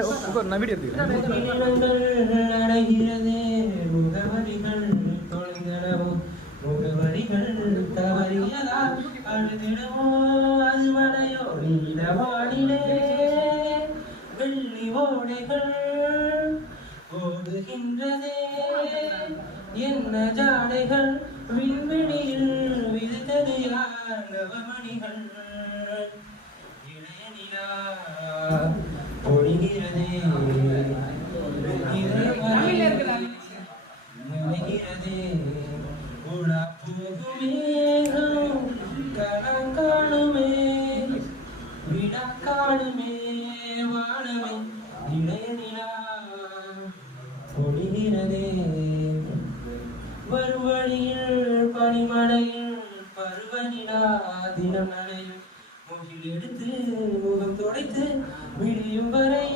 நான் வீடியோ முகவரிகள் தவறியதா அழுதிடமோ அது மலையோ நீலவானிலே வெள்ளி ஓடைகள் ஓடுகின்றதே என்ன ஜாடைகள் விண்வெளியில் விழுந்தது யார் நவமணிகள் இளைய நிலா பொழிகிறதே நினைகிறதே உலா போகுமேகம் கணக்காணுமே விடா காணுமே வானமே இளைய நிலா பொழிகிறதே வருவழியில் பனிமழையில் பருவநிலா தினம் நனையும் முகில் எடுத்து முகம் துடைத்து விடியும் வரை